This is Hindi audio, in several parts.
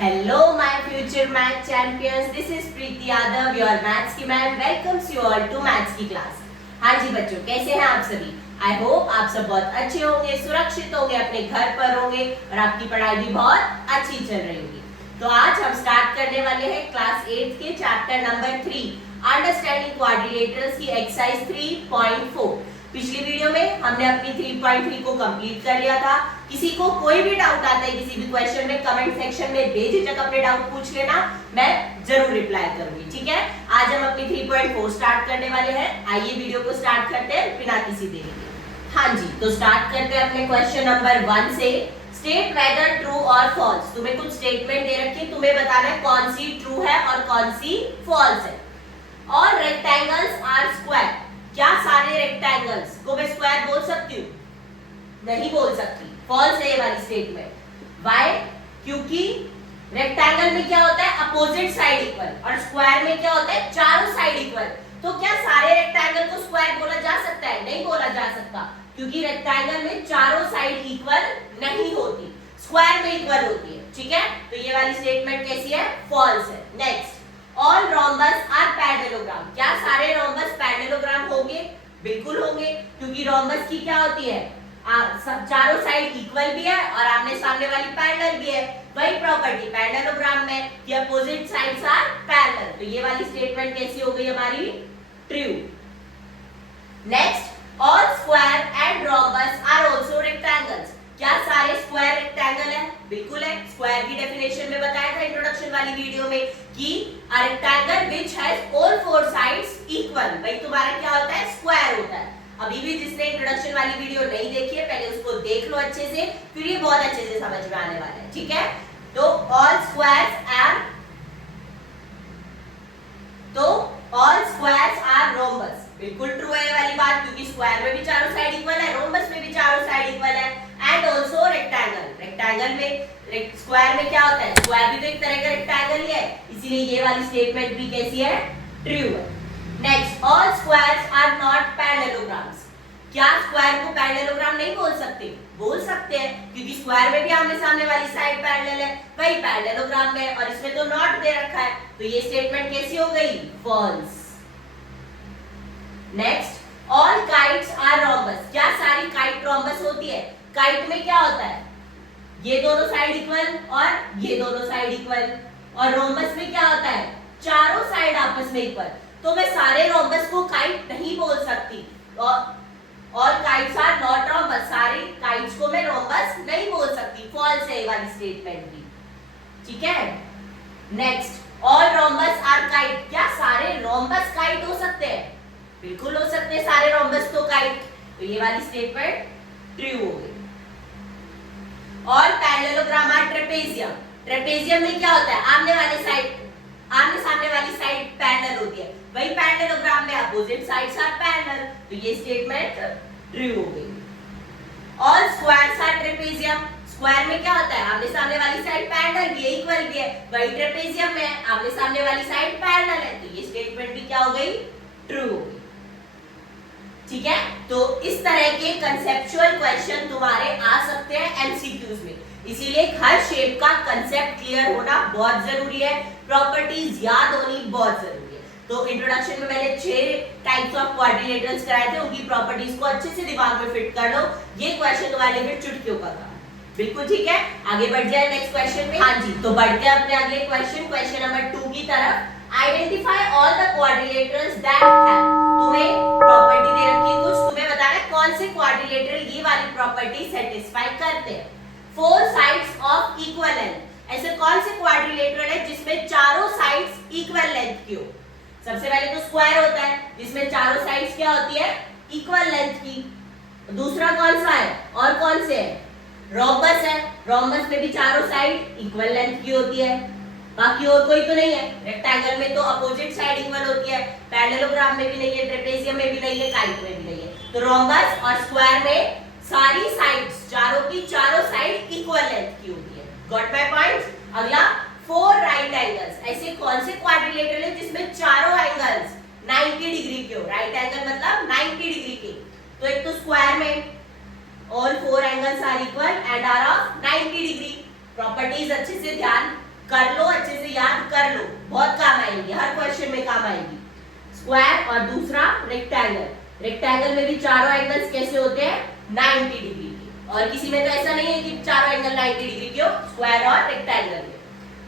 Hello, my future math champions. This is Preeti Yadav, your maths की ma'am. Welcomes you all to maths की क्लास. हाँ जी बच्चों, कैसे हैं आप सभी? आई होप आप सब बहुत अच्छे होंगे, सुरक्षित होंगे, अपने घर पर होंगे और आपकी पढ़ाई भी बहुत अच्छी चल रही होगी. तो आज हम स्टार्ट करने वाले हैं क्लास 8 के चैप्टर नंबर 3 अंडरस्टैंडिंग क्वाड्रिलेटरल्स की एक्सरसाइज 3.4. पिछली वीडियो में हमने अपनी 3.3 को कंप्लीट कर लिया था. किसी को कोई भी डाउट आता है किसी भी क्वेश्चन में, कमेंट सेक्शन में बेझिझक अपने डाउट पूछ लेना, मैं जरूर रिप्लाई करूंगी. ठीक है, आज हम अपनी 3.4 स्टार्ट करने वाले हैं. आइए वीडियो को स्टार्ट करते हैं बिना किसी देरी के. हाँ जी, तो स्टार्ट करते हैं अपने क्वेश्चन नंबर 1 से. स्टेट वेदर ट्रू और फॉल्स. तुम्हें कुछ स्टेटमेंट दे रखी है, तुम्हें बताना है कौन सी ट्रू है और कौन सी फॉल्स है. और रेक्टेंगल्स आर स्क्वायर. क्या सारे रेक्टेंगल्स को मैं स्क्वायर बोल सकती हूँ? नहीं बोल सकती. फॉल्स है ये वाली स्टेटमेंट. व्हाई? क्योंकि रेक्टेंगल में क्या होता है, अपोजिट साइड इक्वल, और स्क्वायर में क्या होता है, चारों साइड इक्वल. तो क्या सारे रेक्टेंगल को स्क्वायर बोला जा सकता है? नहीं बोला जा सकता, क्योंकि रेक्टेंगल में चारों साइड इक्वल नहीं होती, स्क्वायर में इक्वल होती है. ठीक है, तो ये वाली स्टेटमेंट कैसी है? फॉल्स है. Next, all rhombus are parallelogram. क्या सारे रोम्बस पैरेललोग्राम होंगे? बिल्कुल होंगे, क्योंकि रोम्बस की क्या होती है, चारों साइड इक्वल भी है और आमने सामने वाली पैरेलल भी है. वही प्रॉपर्टी पैरेललोग्राम में कि अपोजिट साइड्स आर पैरेलल. तो ये वाली स्टेटमेंट कैसी हो गई हमारी? True. Next, all square and rhombus are also rectangles. क्या सारे स्क्वायर रेक्टेंगल है? बिल्कुल है. स्क्वायर की डेफिनेशन में बताया था इंट्रोडक्शन वाली वीडियो में कि a rectangle which has all four sides equal. भाई तुम्हारा क्या होता है? स्क्वायर होता है. अभी भी जिसने इंट्रोडक्शन वाली वीडियो नहीं देखी है, पहले उसको देख लो अच्छे से, फिर ये बहुत अच्छे से समझ में आने वाला है. ठीक है, तो ऑल स्क्वायर्स आर रोम्बस. बिल्कुल ट्रू है ये वाली बात, क्योंकि स्क्वायर में भी चारों साइड इक्वल है, रोम्बस में भी चारों साइड इक्वल है. And also rectangle. रेक्टेंगल में, स्क्वायर में क्या होता है, स्क्वायर भी तो एक तरह का रेक्टेंगल ही है, इसीलिए ये वाली स्टेटमेंट भी कैसी है? ट्रू है. Next, all squares are not parallelograms. क्या स्क्वायर को पैरेललोग्राम नहीं बोल सकते? बोल सकते हैं, क्योंकि स्क्वायर में भी आमने सामने वाली साइड पैरेलल है, वही पैरेललोग्राम में, और इसमें तो नॉट दे रखा है. तो ये स्टेटमेंट कैसी हो गई? False. Next, all kites are rhombus. क्या सारी काइट रोम्बस होती है? काइट में क्या होता है, ये दोनों साइड इक्वल और ये दोनों साइड इक्वल. और रोम्बस में क्या होता है, चारों साइड आपस में इक्वल. तो मैं सारे रोम्बस को काइट नहीं बोल सकती. All kites are not rhombus. सारे काइट्स को मैं रोम्बस नहीं बोल सकती. फॉल्स है ये वाली स्टेटमेंट भी. ठीक है. Next, all rhombus are kite. क्या सारे रोम्बस काइट हो सकते हैं? बिल्कुल हो सकते हैं सारे रोम्बस तो काइट. तो ये वाली स्टेटमेंट ट्रू हो गई. और पैरेललोग्राम आर ट्रेपेजियम. ट्रेपेजियम में क्या होता है, आमने सामने वाली साइड पैरेलल होती है, वही पैरेललोग्राम में अपोजिट साइड्स आर पैरेलल. तो ये स्टेटमेंट ट्रू हो गई. All squares are trapezium. Square में क्या होता है, आमने सामने वाली साइड पैरेलल भी है, इक्वल भी है, वही ट्रेपेजियम में आमने सामने वाली साइड पैरेलल है. तो ये स्टेटमेंट भी क्या हो गई? ट्रू हो गई. ठीक है, तो इस तरह के कंसेप्चुअल क्वेश्चन तुम्हारे आ सकते हैं एमसीक्यूज में, इसीलिए हर शेप का कंसेप्ट क्लियर होना बहुत जरूरी है, प्रॉपर्टीज याद होनी बहुत जरूरी है. तो इंट्रोडक्शन में मैंने 6 टाइप्स ऑफ क्वाड्रिलेटरल्स कराए थे, उनकी प्रॉपर्टीज को अच्छे से दिमाग में फिट कर लो. ये क्वेश्चन तुम्हारे लिए चुटकियों का था. बिल्कुल ठीक है, आगे बढ़ जाए नेक्स्ट क्वेश्चन में. हाँ जी, तो बढ़ते हैं अपने अगले क्वेश्चन नंबर 2 की तरफ. Identify all the quadrilaterals that have. तुम्हें प्रॉपर्टी दे रखी है कुछ, तुम्हें बताना है कौन से क्वाड्रिलेटरल ये वाली प्रॉपर्टी सेटिस्फाई करते हैं. 4 साइड्स ऑफ इक्वल लेंथ. ऐसे कौन से क्वाड्रिलेटरल है जिसमें चारों साइड्स इक्वल लेंथ की हो? सबसे पहले तो स्क्वायर होता है, जिसमें चारों साइड्स क्या होती है, इक्वल लेंथ की. दूसरा कौन सा है, और कौन से है? रोम्बस है. रोम्बस में भी चारों साइड इक्वल लेंथ की होती है. बाकी और कोई तो नहीं है. रेक्टेंगल में तो अपोजिट साइड इक्वल होती है, पैरेललोग्राम में भी नहीं है, ट्रेपेजियम में भी नहीं है, काइट में भी नहीं है. तो रोम्बस और स्क्वायर में सारी साइड्स, चारों की चारों साइड इक्वल लेंथ की होती है. Got my point. अगला, 4 राइट एंगल्स. ऐसे कौन से क्वाड्रिलेटरल है जिसमें चारों एंगल्स 90 डिग्री के हो? राइट एंगल मतलब 90 डिग्री के. तो एक तो स्क्वायर में all 4 angles are equal and are of 90 degree. Properties अच्छे से ध्यान कर लो, अच्छे से याद कर लो, बहुत काम आएंगी, हर क्वेश्चन में काम आएगी। स्क्वायर और दूसरा रेक्टेंगल। रेक्टेंगल में भी चारों एंगल्स कैसे होते हैं? 90 डिग्री के, और किसी में तो ऐसा नहीं है कि चारों एंगल 90 डिग्री के हो, स्क्वायर और रेक्टेंगल में।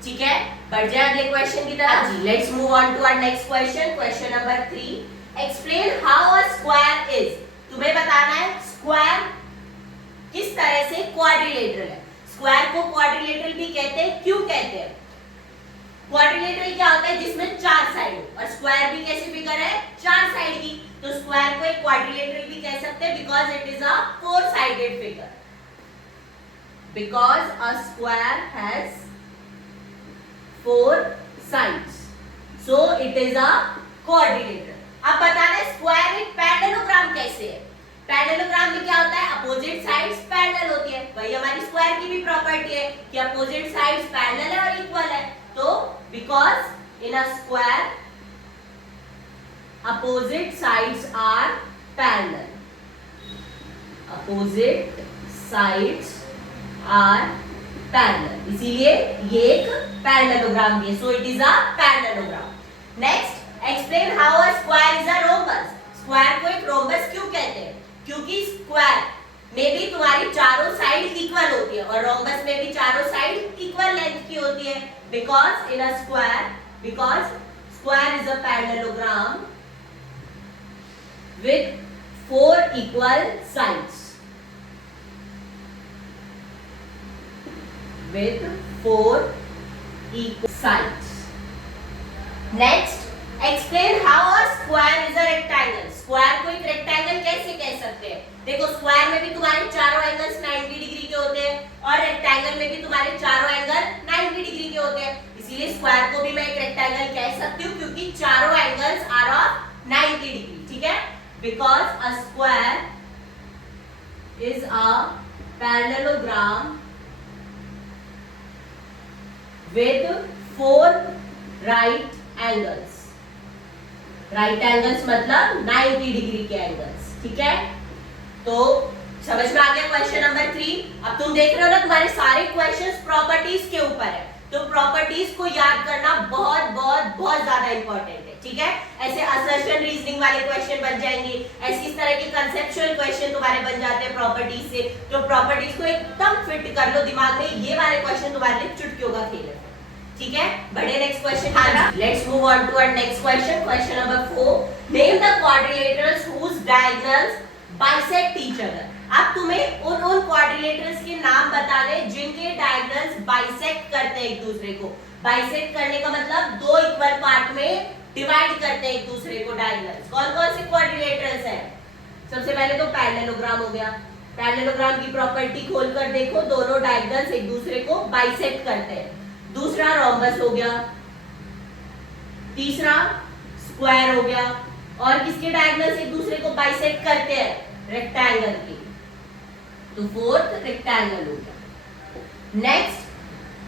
ठीक है, बढ़ जाए अगले क्वेश्चन की तरफ जी। Let's move on to our next question, question number 3। Explain how a square is. तुम्हें बताना है स्क्वायर किस तरह से क्वाड्रिलेटरल है। स्क्वायर को क्वाड्रिलेटरल भी कहते हैं, क्यों कहते हैं? क्वाड्रिलेटरल क्या होता है? जिसमें 4 साइड हो, और स्क्वायर भी कैसी फिगर है? 4 साइड की। तो स्क्वायर को एक क्वाड्रिलेटरल भी कह सकते हैं because it is a 4 sided figure, because a square has 4 sides, so it is a quadrilateral. अब बताना है स्क्वायर एक पैरेललोग्राम कैसे है। पैरेललोग्राम में क्या होता है? अपोजिट साइड्स पैरेलल होती है, वही हमारी स्क्वायर की भी प्रॉपर्टी है कि अपोजिट साइड्स पैरेलल है और इक्वल है। तो because in a square opposite sides are parallel, opposite sides are parallel, इसीलिए ये एक पैरेललोग्राम भी है, so it is a parallelogram. Next, explain how a square is a rhombus. Square को एक रोम्बस क्यों कहते हैं? क्योंकि स्क्वायर में भी तुम्हारी चारों साइड इक्वल होती है और रोम्बस में भी चारों साइड इक्वल लेंथ की होती है। Because in a square, because square is a parallelogram with 4 equal sides, with 4 equal sides. Next, explain how a square is a rectangle. Square को एक rectangle कैसे कह सकते हैं? देखो स्क्वायर में भी तुम्हारे चारों एंगल्स 90 डिग्री के होते हैं और रेक्टेंगल में भी तुम्हारे चारों एंगल 90 डिग्री के होते हैं, इसीलिए स्क्वायर को भी मैं एक रेक्टेंगल कह सकती हूँ क्योंकि चारों एंगल्स आर ऑफ 90 डिग्री। ठीक है, because a square is a parallelogram with 4 right angles. Right angles मतलब 90 डिग्री के एंगल्स। ठीक है, तो समझ में आ गया क्वेश्चन नंबर 3। अब तुम देख रहे हो ना तुम्हारे सारे क्वेश्चंस प्रॉपर्टीज के ऊपर है, तो प्रॉपर्टीज को याद करना बहुत बहुत बहुत ज्यादा इंपॉर्टेंट है। ठीक है, ऐसे असर्शन रीजनिंग वाले क्वेश्चन बन जाएंगे, ऐसे इस तरह के कंसेप्चुअल क्वेश्चन तुम्हारे बन जाते हैं प्रॉपर्टीज से, तो प्रॉपर्टीज को एकदम फिट कर लो दिमाग में, ये वाले क्वेश्चन तुम्हारे लिए चुटकियों का खेल है। ठीक है, बढ़े नेक्स्ट क्वेश्चन की तरफ। Let's move on to our next question, question number 4। Name the quadrilaterals whose diagonals bisect each other. अब तुम्हें उन क्वाड्रिलेटरल्स के नाम बताने जिनके डायगोनल्स बाइसेक्ट करते हैं एक दूसरे को। बाइसेक्ट करने का मतलब दो इक्वल पार्ट में डिवाइड करते हैं एक दूसरे को डायगोनल्स। कौन कौन से क्वाड्रिलेटरल्स हैं? सबसे पहले तो पैरेललोग्राम हो गया, पैरेललोग्राम की प्रॉपर्टी खोलकर देखो, दोनों डायगोनल्स एक दूसरे को बाइसेक्ट करते हैं। दूसरा रोम्बस हो गया, तीसरा स्क्वायर हो गया, और किसके डायगोनल्स एक दूसरे को बाइसेक्ट करते हैं? रेक्टेंगल के, तो फोर्थ रेक्टेंगल हो गया। Next,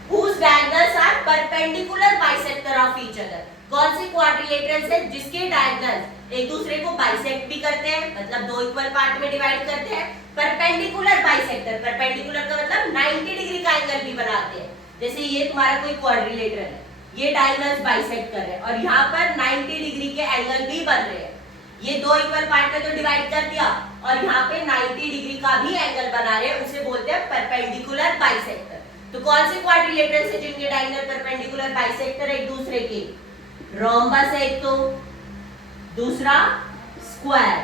whose diagonals are perpendicular bisector of each other। कौन से क्वाड्रिलेटरल्स हैं जिसके डायगोनल्स एक दूसरे को बाइसेक्ट भी करते हैं, मतलब दो इक्वल पार्ट में डिवाइड करते हैं। परपेंडिकुलर बाइसेक्टर, परपेंडिकुलर का मतलब 90 डिग्री का एंगल भी बनाते हैं। जैसे ये तुम्हारा कोई क्वाड्रिलेटरल है, ये डायगोनल्स बाइसेक्ट कर रहे हैं और यहाँ पर 90 डिग्री के एंगल भी बन रहे हैं। ये दो इक्वल पार्ट में तो डिवाइड कर दिया और यहाँ पे 90 डिग्री का भी एंगल बना रहे हैं, उसे बोलते हैं परपेंडिकुलर बाइसेक्टर। तो कौन से क्वाड्रिलेटरल्स हैं जिनके डायगोनल परपेंडिकुलर बाइसेक्टर है एक दूसरे के? रोम्बस है एक, तो दूसरा स्क्वायर।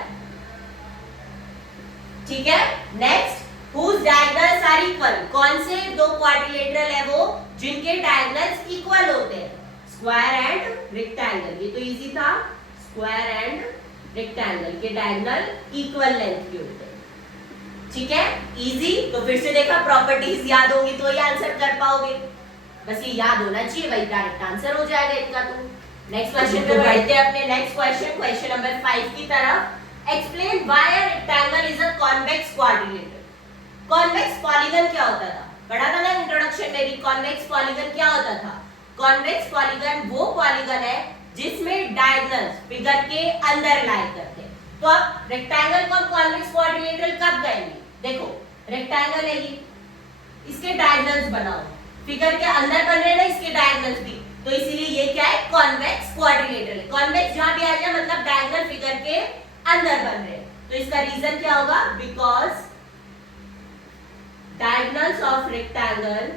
ठीक है, next, whose diagonals are equal। कौन से दो क्वाड्रिलेटरल है वो जिनके डायगोनल्स इक्वल होते हैं? Square and rectangle. ये तो इजी था, स्क्वायर एंड रेक्टेंगल के डायगोनल इक्वल लेंथ के होते हैं। ठीक है, इजी। तो फिर से देखा, प्रॉपर्टीज याद होंगी तो ही आंसर कर पाओगे, बस ये याद होना चाहिए, वही डायरेक्ट आंसर हो जाएगा इनका। तो नेक्स्ट क्वेश्चन पे बढ़ते हैं अपने नेक्स्ट क्वेश्चन, क्वेश्चन नंबर 5 की तरफ। Explain why a rectangle is a convex quadrilateral. Convex polygon क्या होता था? पढ़ा था ना इंट्रोडक्शन में भी, कॉन्वेक्स पॉलीगन क्या होता था? कॉन्वेक्स पॉलीगन वो पॉलीगन है जिसमें डायगोनल्स फिगर के अंदर लाई करते हैं। तो अब रेक्टेंगल को कॉन्वेक्स क्वाड्रिलेटरल कब कहेंगे? देखो रेक्टेंगल है ये, इसके डायगोनल्स बनाओ, फिगर के अंदर बन रहे हैं ना इसके अंदर बन रहे हैं। तो इसका रीजन क्या होगा? Because diagonals of rectangle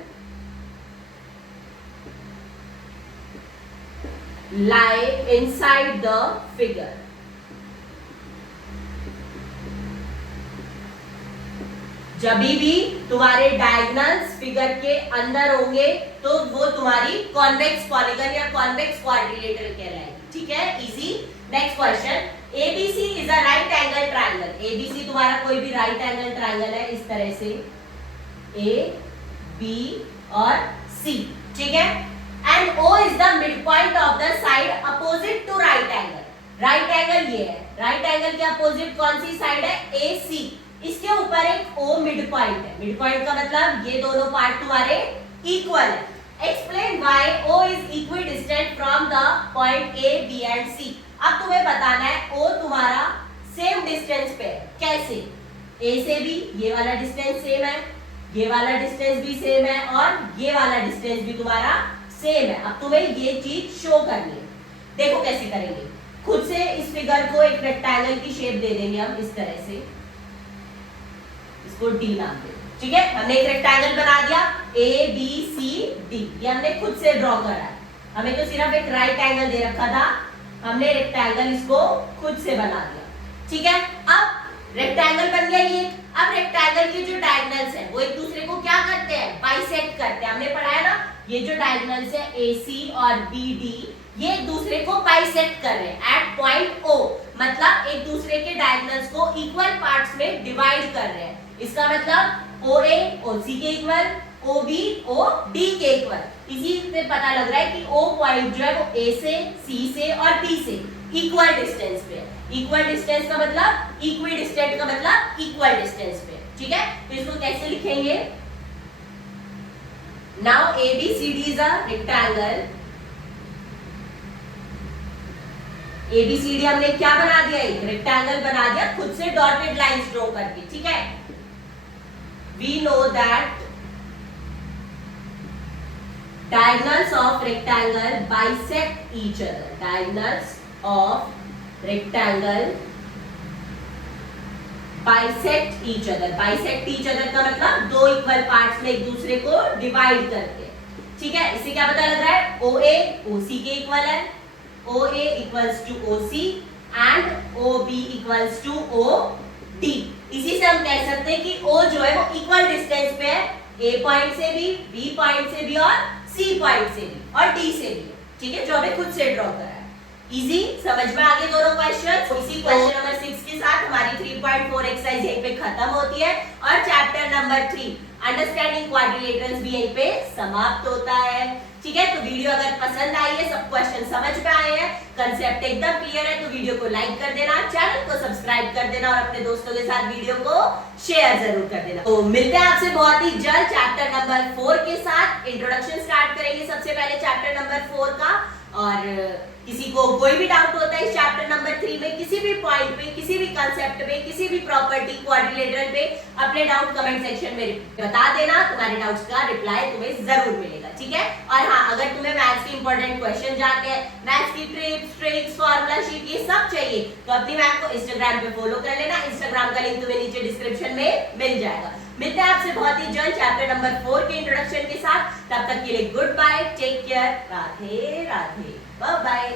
lie inside the figure। जब भी तुम्हारे डायगोनल्स फिगर के अंदर होंगे तो वो तुम्हारी कॉन्वेक्स पॉलीगन या कॉन्वेक्स क्वाड्रिलेटरल कहलाएगी। ठीक है, easy. Next question, ABC is a right angle triangle. ABC तुम्हारा कोई भी राइट एंगल ट्रायंगल है, इस तरह से A, B और C। ठीक है, and O is the mid point of the side opposite to right angle. Right angle ये है, राइट एंगल के अपोजिट कौन सी साइड है? AC। इसके ऊपर एक O मिड पॉइंट है। मिड पॉइंट का मतलब ये दोनों पार्ट तुम्हारे इक्वल है। Explain why O is equidistant from the point A, B and C। अब तुम्हें बताना है O तुम्हारा सेम डिस्टेंस पे है। कैसे? A से भी ये वाला डिस्टेंस सेम है, ये वाला डिस्टेंस भी सेम है और ये वाला डिस्टेंस भी तुम्हारा सेम है। अब तुम्हें ये चीज शो करनी है। देखो कैसे करेंगे। खुद से इस फिगर को एक रेक्टेंगल की शेप दे देंगे हम, इस तरह से, इसको D नाम दे। ठीक है, हमने एक रेक्टेंगल बना दिया A, B, C, D। ये हमने खुद से ड्रॉ करा है। हमें तो सिर्फ एक राइट एंगल दे रखा था, हमने रेक्टेंगल इसको खुद से बना दिया। ठीक है, अब रेक्टेंगल बन गया ये। अब रेक्टेंगल के जो डायगोनल्स हैं वो एक दूसरे को क्या करते हैं? बाइसेक्ट करते हैं। हमने पढ़ा है ना, ये जो डायगोनल्स है AC और BD, ये एक दूसरे को बाइसेक्ट कर रहे हैं एट पॉइंट O। मतलब एक दूसरे के डायगोनल्स को इक्वल पार्ट्स में डिवाइड कर रहे हैं। इसका मतलब OA OC के इक्वल, OB OD के इक्वल। इसी से पता लग रहा है कि O पॉइंट जो है वो A से, C से और B से इक्वल डिस्टेंस पे है। इक्वल डिस्टेंस का मतलब, इक्विडिस्टेंट का मतलब इक्वल डिस्टेंस पे। ठीक है, तो इसको कैसे लिखेंगे? Now ABCD is a rectangle. ABCD हमने क्या बना दिया? एक रेक्टेंगल बना दिया खुद से डॉटेड लाइंस ड्रॉ करके। ठीक है, we know that diagonals of rectangle bisect each other। diagonals of rectangle bisect each other। bisect each other का मतलब दो इक्वल पार्ट्स में एक दूसरे को डिवाइड करके। ठीक है, इससे क्या पता लग रहा है? OA OC के इक्वल है, OA equals to OC and OB equals to OD। इसी से हम कह सकते हैं कि O जो है वो इक्वल डिस्टेंस पे है A पॉइंट से भी, B पॉइंट से भी और C पॉइंट से भी और D से भी। ठीक है, जो हमें खुद से ड्रॉ करा है। इजी, समझ में आ गए दोनों क्वेश्चन। इसी क्वेश्चन नंबर 6 के साथ हमारी 3.4 एक्सरसाइज यहीं पे खत्म होती है और चैप्टर नंबर 3 अंडरस्टैंडिंग क्वाड्रिलेटरल्स भी यहीं पे समाप्त होता है। ठीक है, तो वीडियो अगर पसंद आई है, सब क्वेश्चन समझ में आए हैं, कंसेप्ट एकदम क्लियर है, तो वीडियो को लाइक कर देना, चैनल को सब्सक्राइब कर देना और अपने दोस्तों के साथ वीडियो को शेयर जरूर कर देना। तो मिलते हैं आपसे बहुत ही जल्द चैप्टर नंबर 4 के साथ। इंट्रोडक्शन स्टार्ट करेंगे सबसे पहले चैप्टर नंबर 4 का। और किसी को कोई भी डाउट होता है इस चैप्टर नंबर 3 में, किसी भी पॉइंट पे, किसी भी कंसेप्ट पे, किसी भी प्रॉपर्टी क्वाड्रिलेटरल पे, अपने डाउट कमेंट सेक्शन में बता देना। तुम्हारे डाउट्स का रिप्लाई तुम्हें जरूर मिलेगा। ठीक है, और हाँ, अगर तुम्हें मैथ्स के इंपॉर्टेंट क्वेश्चन जानते हैं, मैथ्स की टिप्स, ट्रिक्स, फार्मूला शीट, ये सब चाहिए, तो अपनी मैम को इंस्टाग्राम पे फॉलो कर लेना। इंस्टाग्राम का लिंक तुम्हें नीचे डिस्क्रिप्शन में मिल जाएगा। मिलते हैं आपसे बहुत ही जल्द चैप्टर नंबर 4 के इंट्रोडक्शन के साथ। तब तक के लिए goodbye, take care, Radhe Radhe, bye bye.